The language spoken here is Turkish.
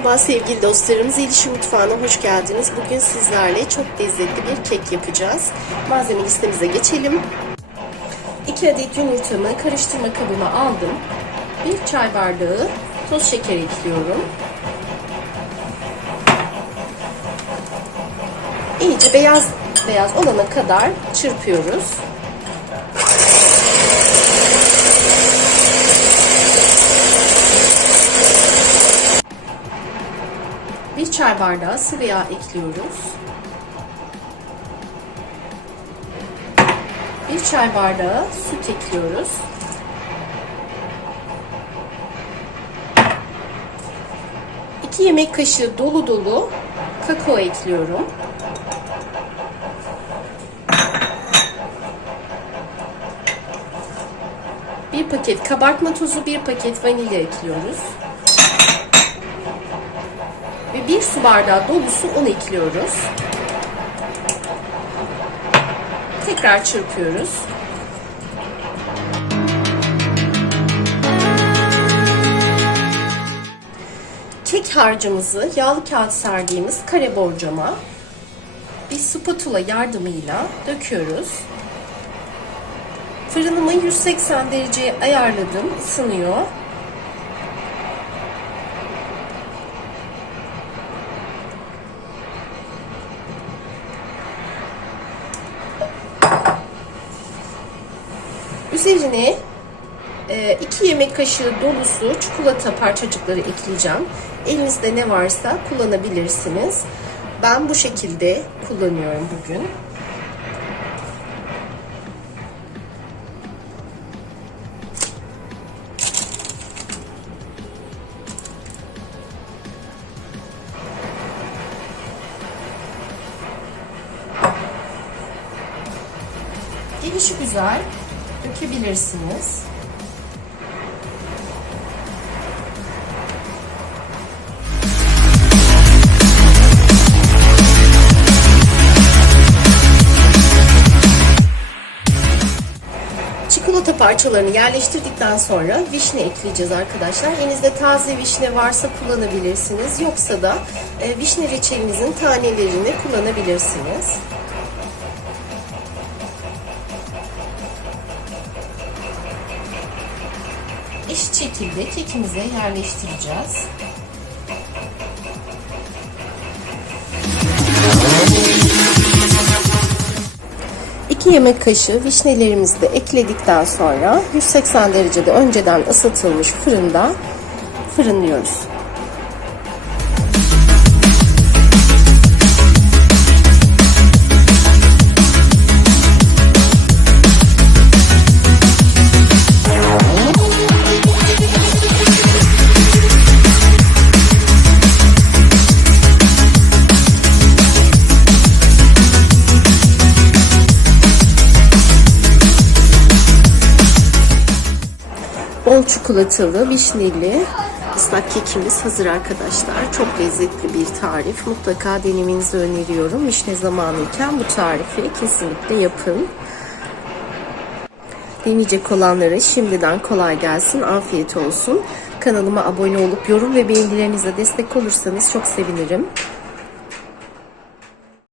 Merhaba sevgili dostlarım. Zelişi Mutfağı'na hoş geldiniz. Bugün sizlerle çok lezzetli bir kek yapacağız. Malzeme listemize geçelim. 2 adet yumurtamı karıştırma kabıma aldım. 1 çay bardağı toz şeker ekliyorum. İyice beyaz beyaz olana kadar çırpıyoruz. Bir çay bardağı sıvı yağ ekliyoruz. Bir çay bardağı süt ekliyoruz. İki yemek kaşığı dolu dolu kakao ekliyorum. Bir paket kabartma tozu, bir paket vanilya ekliyoruz. Ve bir su bardağı dolusu un ekliyoruz. Tekrar çırpıyoruz. Kek harcımızı yağlı kağıt serdiğimiz kare borcama bir spatula yardımıyla döküyoruz. Fırınımı 180 dereceye ayarladım, ısınıyor. Üzerine 2 yemek kaşığı dolusu çikolata parçacıkları ekleyeceğim. Elinizde ne varsa kullanabilirsiniz. Ben bu şekilde kullanıyorum bugün. Gelişi güzel dökebilirsiniz. Çikolata parçalarını yerleştirdikten sonra vişne ekleyeceğiz arkadaşlar. Elinizde taze vişne varsa kullanabilirsiniz. Yoksa da e, vişne reçelinizin tanelerini kullanabilirsiniz. Eşit şekilde kekimize yerleştireceğiz. İki yemek kaşığı vişnelerimizi de ekledikten sonra 180 derecede önceden ısıtılmış fırında fırınlıyoruz. Bol çikolatalı, vişneli ıslak kekimiz hazır arkadaşlar. Çok lezzetli bir tarif. Mutlaka denemenizi öneriyorum. Vişne zamanıyken bu tarifi kesinlikle yapın. Deneyecek olanlara şimdiden kolay gelsin, afiyet olsun. Kanalıma abone olup yorum ve beğenilerinizle destek olursanız çok sevinirim.